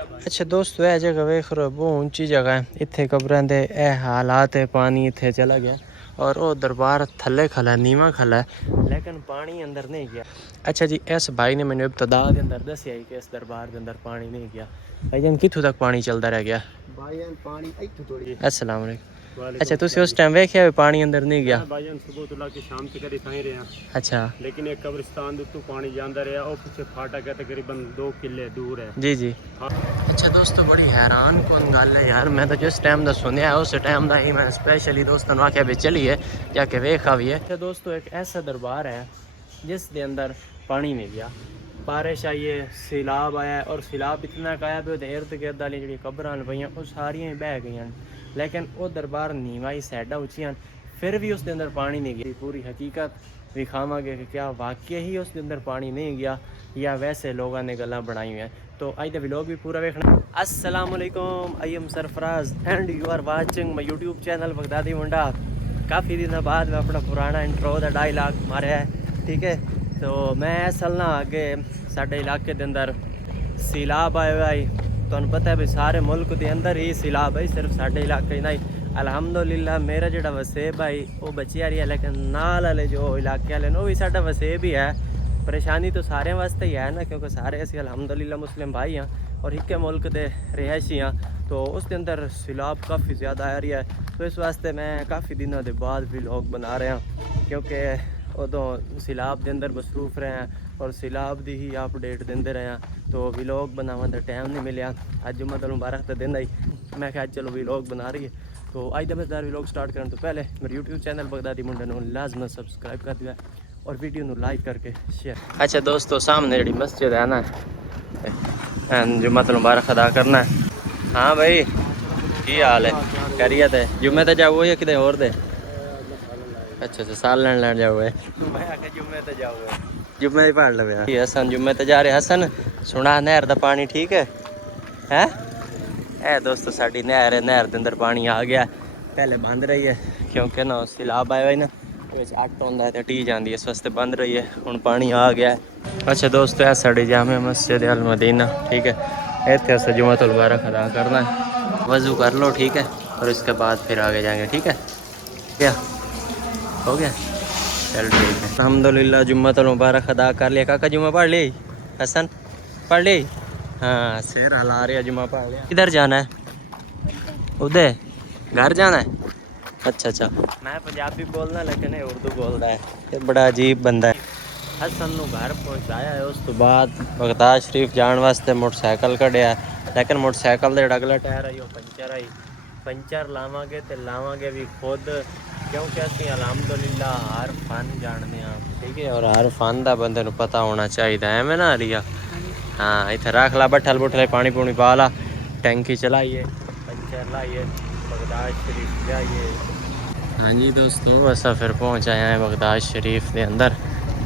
अच्छा दोस्तों यह जगह वेख रहे हो बहुत ऊंची जगह है, इतने कब्रां दे ए हालात है, पानी इतने चला गया और वो दरबार थले खला नीवा खला है लेकिन पानी अंदर नहीं गया। अच्छा जी इस भाई ने मैंने इब्तदा के अंदर दसिया कि इस दरबार के अंदर पानी नहीं गया। भाई जान कितों तक पानी चलता रह गया? अस्सलाम वालेकुम। अच्छा तुसी उस टाइम वेख्या पानी अंदर नहीं गया? भाईजान सुबह तो लाके शाम तक करी साई रहे हैं। अच्छा लेकिन एक कब्रिस्तान दे तो पानी जांदा रहा और पीछे फाटक है तकरीबन 2 किले दूर है। जी जी। अच्छा दोस्तों बड़ी हैरान कौन गल है यार, मैं तो जिस टाइम का सुनिया उस टाइम का ही मैं स्पेशली दोस्तों ने आख्या भी चलिए जाके वेखा भी है। अच्छा दोस्तों एक ऐसा दरबार है जिस दे अंदर पानी नहीं गया, बारिश आई है, सैलाब आया और सैलाब इतना का आया भी इर्द गिर्द वाली जी कब्रां पई वो सारियां बह गई, लेकिन वो दरबार नीवा ही सैडा उचियां फिर भी उसके अंदर पानी नहीं गया। पूरी हकीकत दिखावांगे कि क्या वाकई ही उसके अंदर पानी नहीं गया या वैसे लोगों ने गल्लां बनाई हुई हैं। तो आज द व्लॉग भी पूरा देखना। अस्सलाम वालेकुम, I am Sarfaraz and you are watching my YouTube channel Baghdadi Munda. काफ़ी दिनों बाद मैं अपना पुराना इंट्रो का डायलॉग मारिया है, ठीक है। तो मैं असल ना अगे साडे इलाके के अंदर सैलाब आया हुआ है, तो पता है भी सारे मुल्क के अंदर ही सैलाब है, सिर्फ साडे इलाके नहीं। अलहमदुलिल्लाह मेरा जोड़ा वसेब है वो बची आ रही है, लेकिन नाल वाले जो इलाके वाले वो भी साडा वसेब ही है। परेशानी तो सारे वास्ते ही है ना, क्योंकि सारे असी अलहमदुलिल्लाह मुस्लिम भाई हाँ और एक मुल्क के रिहायशी हाँ, तो उसके अंदर सैलाब काफ़ी ज़्यादा आ रही है। तो इस वास्ते मैं काफ़ी दिनों के बाद भी व्लॉग बना रहा हूँ, क्योंकि उदों सैलाब के अंदर मसरूफ रहे हैं और सैलाब की ही अपडेट देंदे रहे हैं, तो व्लॉग बनाने का टाइम नहीं मिलया। अज जुम्मतुल मुबारक तो दिन ही मैं क्या चलो व्लॉग बना रही है। तो अज का मज़ेदार व्लॉग स्टार्ट करने तो पहले मेरे यूट्यूब चैनल बगदादी मुंडे नूं लाजमन सब्सक्राइब कर दिया और वीडियो नूं लाइक करके शेयर। अच्छा दोस्तों सामने जी मस्जिद है ना, जुम्मतुल मुबारक अदा करना है। हाँ भाई की हाल है, खैरियत है? जुम्मे तो जाओ या कितने और दे? अच्छा अच्छा साल लैन जाओ जुम्मे तो जाओ, जुम्मे ही पढ़ लो हसन, जुम्मे तो जा रहे हसन। सुना नहर का पानी ठीक है हैं? ए दोस्तों साड़ी नहर है, नहर के अंदर पानी आ गया, पहले बंद रही है क्योंकि ना सैलाब आया हुआ ना अट होंगे तो टी जाती है, इस वास्ते बंद रही है, हूँ पानी आ गया है। अच्छा दोस्तों है साड़ी जामे मस्जिद अल मदीना, ठीक है। इतने अस जुम्मतुल मुबारक अदा करना है, वज़ू कर लो ठीक है, और इसके बाद फिर आगे जाएंगे, ठीक है। क्या हो गया? चल ठीक है। अल्हम्दुलिल्लाह जुम्मतुल मुबारक अदा कर लिया। काका जुम्मा पढ़ ली? हसन पढ़ ली? हाँ सिर हला रहे, जुम्मा पढ़ लिया। किधर जाना है? उधर घर जाना है? अच्छा अच्छा। मैं पंजाबी बोलना लेकिन ये उर्दू बोलता है, ये बड़ा अजीब बंदा है। हसन नूं घर पहुँचाया है, उस तो बाद बगदाद शरीफ जाने वास्ते मोटरसाइकिल कढ़िया, लेकिन मोटरसाइकिल का अगला टायर है पंचर आई, पंचर लावांगे तो लावांगे भी खुद, क्योंकि असीं अलहमदुलिल्लाह हर फन जानते हैं, ठीक है। और हर फन का बंदे नूं पता होना चाहिए, एवं ना रिया। हाँ इतने रख ला बठल बुठल पानी पूनी पा ला, टैंकी चलाइए, पंचर लाइए, बगदाद शरीफ जाइए। हाँ जी दोस्तों असा फिर पहुँच आए हैं बगदाद शरीफ के अंदर,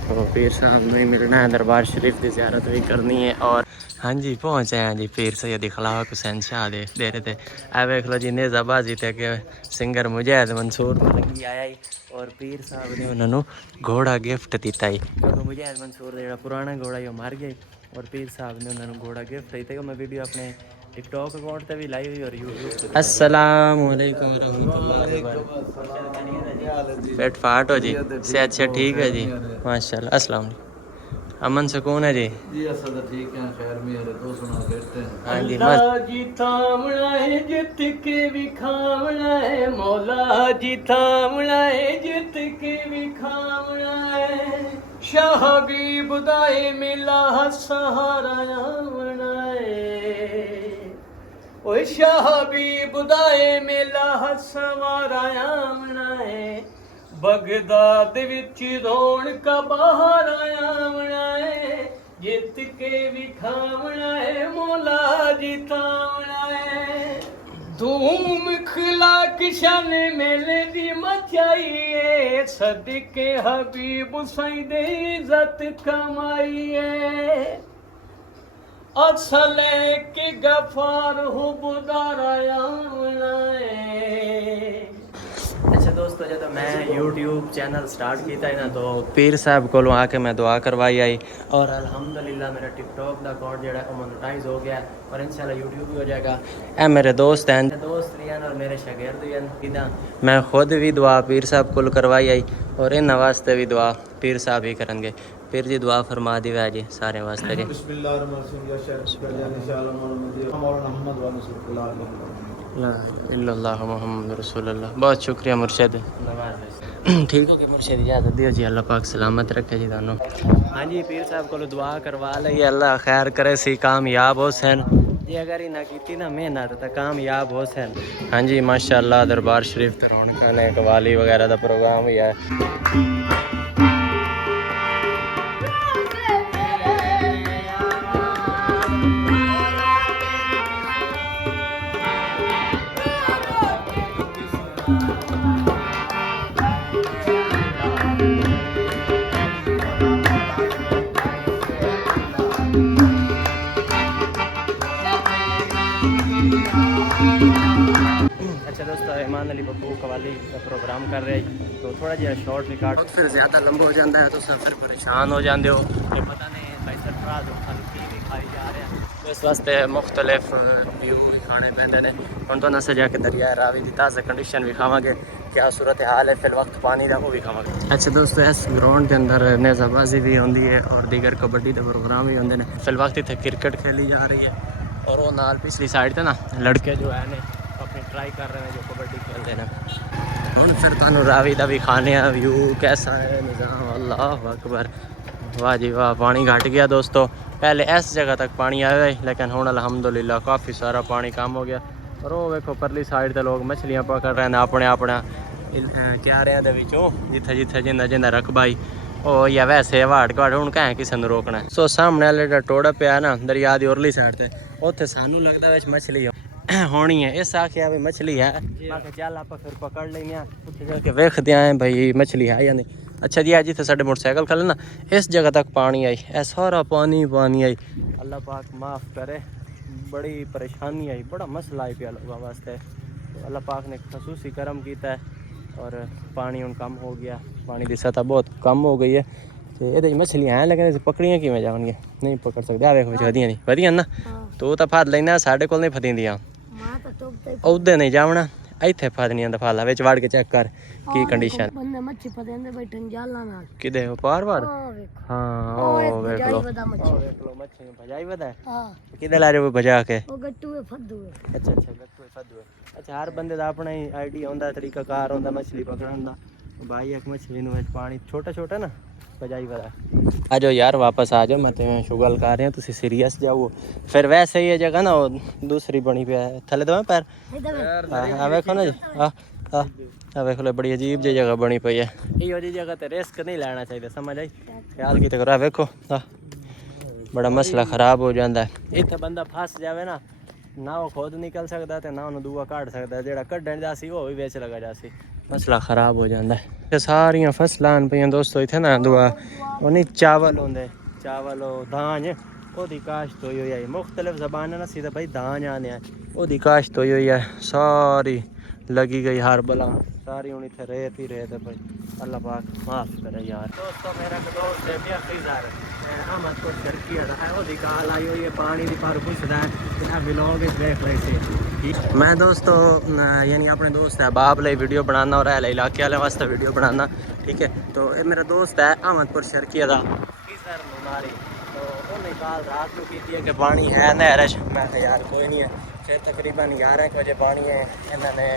तो पीर साहब नहीं मिलना है, दरबार शरीफ की ज़ियारत भी करनी है। और हाँ जी पहुँच आए हैं जी पीर सैयद इखलाक हुसैन शाह दे डेरे ते। आ वेख लो जी नेज़ाबाजी थे कि सिंगर मुजाहिद मंसूर लगी आया ही, और पीर साहब ने उन्होंने घोड़ा गिफ्ट दिता ही, क्योंकि मुजाहिद मंसूर का जो पुराना घोड़ा ही मर गया और पीर साहब ने उन्होंने घोड़ा गिफ्ट दिता। मैं वीडियो अपने टिकटॉक अकाउंट पे भी लाई हुई और यूट्यूब। अस्सलाम वालेकुम रहमतुल्लाहि व बरकातहू। पेट फाट हो जी, सेहत अच्छा ठीक है जी माशाल्लाह। अस्सलाम वालेकुम, अमन सुकून है जी? जी असद ठीक है, खैर मेरे तो सुना देते हैं। हाँ जी अल्लाह जी थामना है जित के भी खामना है, मौला जी थामना है जित के भी खामना है, शाह भी बुदाए मिला सहारा आमना है, ओ शाह भी बुदाए मिला सहारा आमना है, बगदाद विच रौनक बाहर आमना है, जित के भी खामना है, मौला जी थामना है, धूम खिला किशन मेले दी मचाइए, सदके हबीब हुसैन दे इज्जत कमाइए, असल के गफार हो बुदारा आमना है। अच्छा दोस्तों जब मैं YouTube चैनल स्टार्ट किया है ना तो पीर साहब को आके मैं दुआ करवाई आई और अल्हम्दुलिल्लाह मेरा टिकटॉक का अकाउंट जो है मोनेटाइज हो गया और इंशाल्लाह यूट्यूब भी हो जाएगा। ए मेरे दोस्त हैं, दोस्त भी हैं और मेरे शागिर्द भी हैं। मैं खुद भी दुआ पीर साहब को करवाई आई और इन वास्ते भी दुआ पीर साहब ही करेंगे। पीर जी दुआ फरमा दी वै जी सारे वास्ते जी। मोहम्मद रसूलुल्लाह। बहुत शुक्रिया मुर्शद। ठीक हो कि मुर्शद इजाज़त दियो जी। अल्लाह पाक सलामत रखे जी दोनों। हाँ जी पीर साहब को दुआ करवा ली, अल्लाह खैर करे सी कामयाब हो सन जी। अगर ही ना की ना मेहनत तो कामयाब हो सन। हाँ जी माशाअल्लाह दरबार शरीफ तो रौनक ने कवाली वगैरह का प्रोग्राम भी है। अच्छा दोस्तों ईमान अली बब्बू कवाली का प्रोग्राम कर रहे हैं तो थोड़ा जहा शॉर्ट रिकॉर्ड फिर ज़्यादा लंबा हो जाता है तो सब फिर परेशान हो जाते हो कि पता नहीं भाई सरफराज हल्की भी खाई जा रहे हैं तो इस वास्ते मुख्तलिफ व्यू भी खाने पैंदे ने। हम तो नस जाके दरिया रावी की ताज़ा कंडीशन भी खावे क्या सूरत हाल है फिल वक्त पानी का वो भी खावे। अच्छा दोस्तों इस ग्राउंड के अंदर नेज़ाबाजी भी होती है और दीगर कबड्डी के प्रोग्राम भी होंगे ने। फिल वक्त इतने क्रिकेट खेली जा रही है और वो नाल पिछली साइड से ना लड़के जो है ने अपनी ट्राई कर रहे हैं जो कबड्डी खेलते हैं। हम फिर तुहानू रावी का भी खाने व्यू कैसा है निज़ाम। अल्लाह अकबर वाह जी वाह। पानी घट गया दोस्तों, पहले इस जगह तक पानी आया है लेकिन हुण अल्हम्दुलिल्लाह काफ़ी सारा पानी कम हो गया। और वो देखो परली साइड से लोग मछलियाँ पकड़ रहे हैं अपने अपने क्यारियां दे विचों जिथे जिथे जिंदा जिंदा रकबाई ओ या वैसे वाड़ घाड़ हूँ कहें किसी ने रोकना है। सो सामने वाले जो टोड़ा पिया ना दरिया की उरली साइड से उत्थे सानू लगता है मछली होनी है। इस आखिया भी मछली है चल आप फिर पकड़ लेंगे उत्थे जाके वेखते हैं भाई मछली है या नहीं। अच्छा जी आज जिथे साढ़े मोटरसाइकिल खड़े ना इस जगह तक पानी आई ऐ सारा पानी पानी आई। अल्लाह पाक माफ़ करे बड़ी परेशानी आई बड़ा मसला आई पिया लोगों वास्ते। तो अल्लाह पाक ने खसूसी करम किया है और पानी हूँ कम हो गया, पानी की सतह बहुत कम हो गई है। तो ये मछलियाँ हैं लेकिन पकड़ियाँ किमें जाएंगे नहीं पकड़ सकते। आ देखो वधिया नहीं वधिया ना तू तो फद लेना साढ़े को नहीं फतींदियाँ उदे नहीं जावना इत्थे फदनियां दा फाला विच वड़ के चेक कर की कंडीशन बंदे मच्छी फदेंदे बैठन जाला नाल किदे पार पार। हां ओ देख लो मच्छी भजाई वदा है। हां किदे ला रहे भजा के ओ गट्टू में फद्दू है। अच्छा अच्छा गट्टू में फद्दू है। अच्छा हर बंदे दा अपना ही आईडिया होंदा तरीका कार होंदा मछली पकड़न दा। भाई एक मछली नु पानी छोटा छोटा ना भजाई वदा। आ जाओ यार वापस आ जाओ मैं तुम्हें शुगल कर रहे हैं तुसी सीरियस जाओ फिर वैसे ही ये जगह ना दूसरी बनी पे है थले दो पैर आ देखो ना जी आ देख लो बड़ी अजीब जी जगह बनी पई है। इहो जी जगह ते रिस्क नहीं लेना चाहिए समझ आई ख्याल की करो। देखो बड़ा मसला खराब हो जाता है इत्थे बंदा फस जावे ना वो खुद निकल सकता ते ना उन्हें दूआ काट सकता जेड़ा कड्ढन जासी वो भी बेच लगा जासी मसला खराब हो जाता है। सारियां फसलां पे दोस्तों इतने ना दुआ वो नहीं चावल होंगे चावल दांज ओदी काश्त हुई है मुख्तलिफ जबान ना सीधा भाई दांज आने ओदी काश्त हुई है सारी लगी गई हार बला सारी हूँ इतने रेत ही रेत है भाई। अल्लाह पाक माफ़ करे यार। दोस्तों मेरा दोस्त है बेखीज़र अहमद को शर्की है ओदी काल आई हुई है पानी की पर पुछदा है ब्लॉग देख रहे थे। मैं दोस्तों यानी अपने दोस्त है बाप ले वीडियो बनाना और है इलाके वाले वास्ते वीडियो बनाना ठीक है। तो ये मेरा दोस्त है अहमदपुर शर्की का नुनारी तो उन्हें काल रात को की कि पानी है नहर मैं यार कोई नहीं है फिर तकरीबन 11 बजे पानी है इन्होंने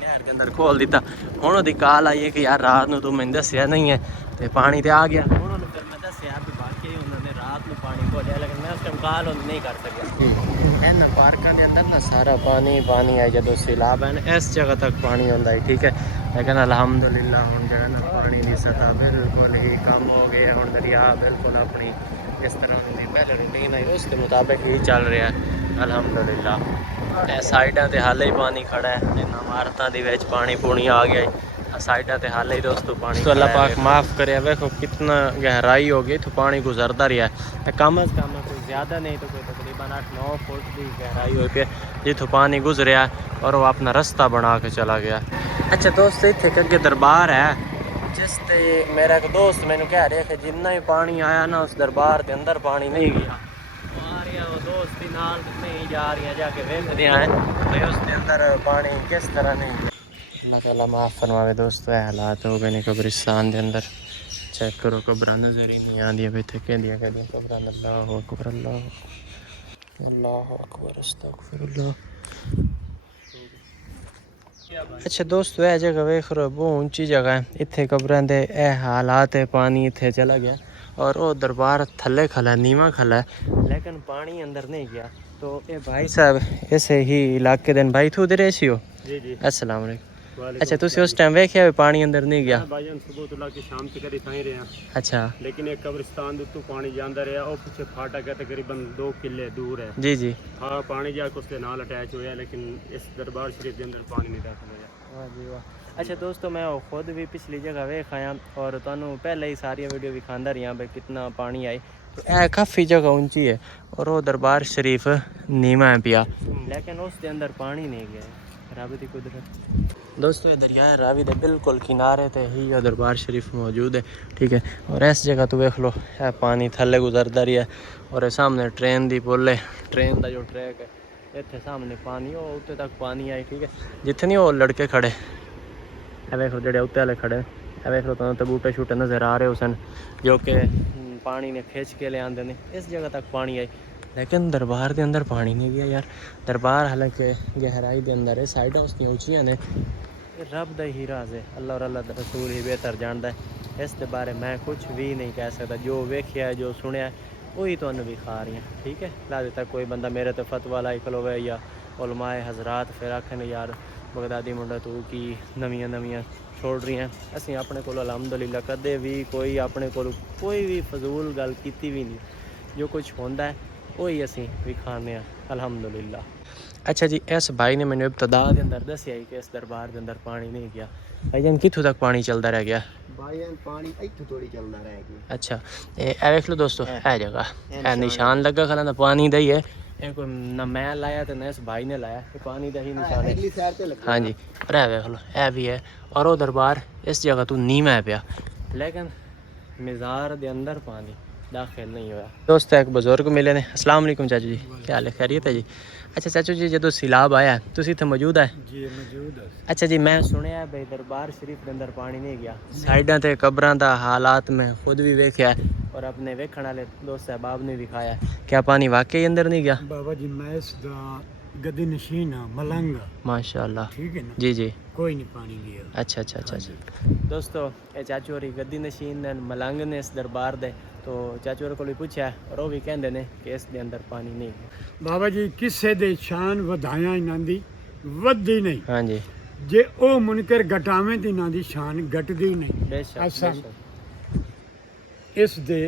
नहर के अंदर खोल दिता। हूँ वो काल आई है कि यार रात को तू मैंने दसिया नहीं है तो पानी तो आ गया हूँ फिर मैं दसिया भी बाकी उन्होंने रात में पानी खोलिया लेकिन मैं उस टाइम काल नहीं कर सकिया। इन पार्कों के अंदर ना सारा पानी पानी है जो सैलाब है इस जगह तक पानी आता है ठीक है। लेकिन अल्हम्दुलिल्लाह हूँ जगह ना पानी की सतह बिल्कुल ही कम हो गई है। हूँ दरिया बिल्कुल अपनी इस तरह की पहले रूटीन है उसके मुताबिक ही चल रहा है अल्हम्दुलिल्लाह। साइडा ते हाले ही पानी खड़ा है इन इमारतों के पानी पूनी आ गया साइडा ते हाले ही दोस्तों पानी। तो अल्लाह पाक माफ़ करे देखो कितना गहराई हो गई तो पानी गुजरता रहा है कम अज़ कम कोई ज़्यादा नहीं तो कोई तकरीबन तकरीबन 8-9 फुट की गहराई हो के जिथों पानी गुजरिया और वो अपना रास्ता बना के चला गया। अच्छा दोस्त इतने अगे दरबार है जिस ते मेरा एक दोस्त मैंने कह रहा है कि जितना ही पानी आया ना उस दरबार के अंदर पानी नहीं गया। आ रहा वो दोस्त ही नाल नहीं जा रही जाके वेखते हैं भाई उसके अंदर पानी किस तरह नहीं गया। अल्लाह ताला माफ़ फरमावे दोस्तों, हालात हो गए ने कब्रिस्तान के अंदर। चेक करो कब्र नजर ही नहीं आती भाई थे कहदियाँ कब्र। अल्लाह अकबर अल्लाह अकबर अस्तगफिरुल्लाह। अच्छा दोस्तों यह जगह वेख रहे हो बहुत ऊंची जगह है, इतने कब्रां दे ए हालात है, पानी इतने चला गया और वो दरबार थले खला है, नीवा खला है लेकिन पानी अंदर नहीं गया। तो ये भाई साहब ऐसे ही इलाके दिन भाई तू उधर ऐसी हो? जी जी अस्सलाम वालेकुम। अच्छा तुसी उस टाइम वेख्या पानी अंदर नहीं गया? भाईजान सुबह तो लाके शाम तक कदी थाई रहे हैं। अच्छा लेकिन एक कब्रिस्तान दे तो पानी जांदा रहा और पीछे फाटक है तकरीबन 2 किले दूर है। जी जी हाँ पानी जाके उसके नाल अटैच होया लेकिन इस दरबार शरीफ के अंदर पानी नहीं दाखिल होया। वाह जी वाह। अच्छा दोस्तों मैं खुद भी पिछली जगह वेख आया और तुहानू पहले ही सारी वीडियो दिखांदा रहा भाई कितना पानी आई। तो यह काफ़ी जगह ऊंची है और वो दरबार शरीफ नीवा है पिया लेकिन उसके अंदर पानी नहीं गया है। रावी की कुदरत दोस्तों, ये दरिया रावी के बिल्कुल किनारे ते ही यह दरबार शरीफ मौजूद है, ठीक है। और इस जगह तो देख लो है पानी थले गुजरता रही है और सामने ट्रेन की पुल है, ट्रेन का जो ट्रैक है इतने सामने पानी वो उत्ते तक पानी आई, ठीक है। जितने वो लड़के खड़े है वेख लो जेडे उत्ते वाले खड़े है वेख लो तो बूटे शूटे नज़र आ रहे उसन जो कि पानी ने खींच के ले आते हैं। इस जगह तक पानी आई लेकिन दरबार के अंदर पानी नहीं गया यार। दरबार हालांकि गहराई के अंदर है, साइड उसकी ऊँचियाँ ने, रब दा ही राज है, अल्लाह और अल्लाह दा रसूल ही बेहतर जानता है। इस बारे मैं कुछ भी नहीं कह सकता, जो वेख्या है जो सुनया है वही तो विखा रही हैं, ठीक है। लादे तक कोई बंदा मेरे तो फतवा लाई खलोवे या उलमाए हजरात फिर आखन यार बगदादी मुंडा तू की नवियां नवियां छोड़ रही हैं। असी अपने को अलहमदुलिल्लाह कदे भी कोई अपने को कोई भी फजूल गल की भी नहीं, जो कुछ होंदा है वही असी विखाने अलहमदुलिल्लाह। अच्छा जी इस भाई ने मैंने इब्तदा के अंदर दसिया कि इस दरबार के अंदर पानी नहीं गया। भाईजान कितों तक पानी चलता रह गया? भाईजान पानी इत्थों थोड़ी चलदा रह गया। अच्छा ए वेख लो दोस्तों है जगह है निशान लगा खला पानी दा ही है, कोई ना मैं लाया तो ना इस भाई ने लाया, पानी का ही निशान अगली है। साइड ते लगा। हाँ जी और है वेख लो है भी है और वो दरबार इस जगह तो नीम है पिया लेकिन मज़ार के अंदर पानी दाखिल नहीं हुआ। दोस्त एक बुजुर्ग मिले ने। अस्सलाम वालेकुम चाचू जी, क्या हाल है, खैरियत है जी? अच्छा चाचू जी जो सैलाब आया तुसी इत्थे मौजूद है? जी मौजूद है। अच्छा जी मैं सुनया भाई दरबार शरीफ के अंदर पानी नहीं गया, साइडा ते कब्रां दा हालात मैं खुद भी वेख्या है और अपने वेखण वाले दोस्त साहबाब ने दिखाया। क्या पानी वाकई अंदर नहीं गया? बाबा जी मैं इसदा गद्दी नशीन हाँ मलंग माशाल्लाह, ठीक है ना, जी जी कोई नहीं पानी गया। अच्छा अच्छा अच्छा अच्छा दोस्तों ये चाचू होरी गद्दी नशीन ने मलंग ने इस दरबार दे, तो चाचू होर को भी पूछा और वो भी कहते ने कि इस दे अंदर पानी नहीं गया। बाबा जी किसे दे शान वधाया इन्हां दी वधदी नहीं, हाँ जी जे ओ मुनकर घटावें ते इन्हां दी शान घटदी नहीं। बेशक असां बेशक इस दे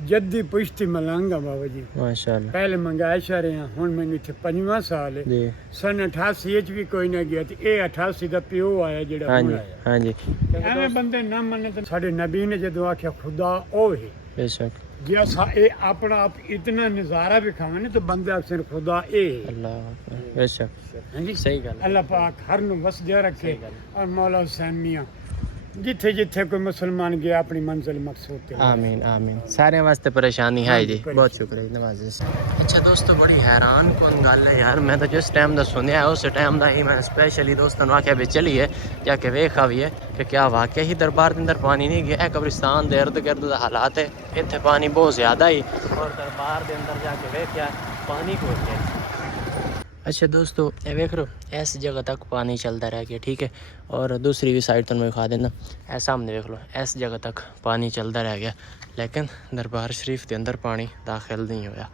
जद्दी पुश्ती मलंग आ बाबा जी। माशाल्लाह पहले मंगाए शरे हैं हुण मैनू इत्थे 5वां साल है। जी सन 88 च भी कोई ना गया ते ए 88 दा प्यो आया जेड़ा हाँ हुण जी आया। हाँ जी एवें बंदे ना मन्ने ते साडे नबी ने जदों आख्या खुदा ओ है, बेशक जे असा ए अपना आप इतना नज़ारा भी खावे तो बंदे अक्सर खुदा ए है। अल्लाह अकबर, बेशक हाँ जी सही गल है। अल्लाह पाक हर नु वसदिया रखे सही गल। और मौला हुसैन मियां जिथे जिथे कोई मुसलमान गया अपनी मंजिल मकसूद ते आमीन आमीन। सारे वास्ते परेशानी है जी, बहुत शुक्रिया नवाज। अच्छा दोस्तों बड़ी हैरान कौन गल है यार, मैं तो जिस टाइम का सुनया उस टाइम का ही मैं स्पेशली दोस्तों ने आख्या भी चलिए जाके वेखा भी है कि क्या वाकई ही दरबार के अंदर पानी नहीं गया। कब्रिस्तान के इर्द गिर्द हालात है इतने पानी बहुत ज़्यादा ही और दरबार के अंदर जाके वेख्या पानी को गया। अच्छा दोस्तों ये वेख लो इस जगह तक पानी चलता रह गया, ठीक है। और दूसरी भी साइड तो मैं दिखा देना, ऐसा सामने देख लो इस जगह तक पानी चलता रह गया लेकिन दरबार शरीफ के अंदर पानी दाखिल नहीं होया।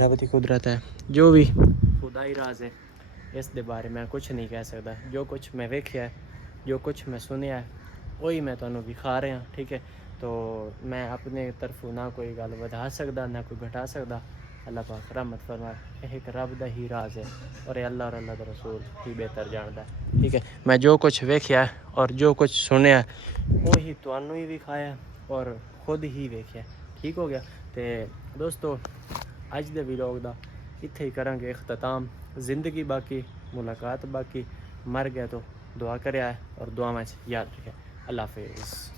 रब की कुदरत है, जो भी खुदा ही राज है, इस दे बारे में कुछ नहीं कह सकता। जो कुछ मैं वेख्या है जो कुछ मैं सुनया है वही मैं तुम्हें दिखा रहा, ठीक है। तो मैं अपने तरफों ना कोई गल बढ़ा सकता ना कोई घटा सकता। अल्लाह पाक रहमत फरमाए, एक रब दा ही राज है और अल्लाह और अल्लाह दा रसूल ही बेहतर जानता है, ठीक है। मैं जो कुछ वेख्या है और जो कुछ सुनया वो ही तुहानू ही विखाया और खुद ही वेख्या, ठीक हो गया। तो दोस्तों अज दे व्लॉग दा इत्थे ही करांगे इख्तिताम। ज़िंदगी बाकी, मुलाकात बाकी, मर गया तो दुआ करे और दुआ में याद रखे। अल्लाह हाफिज़।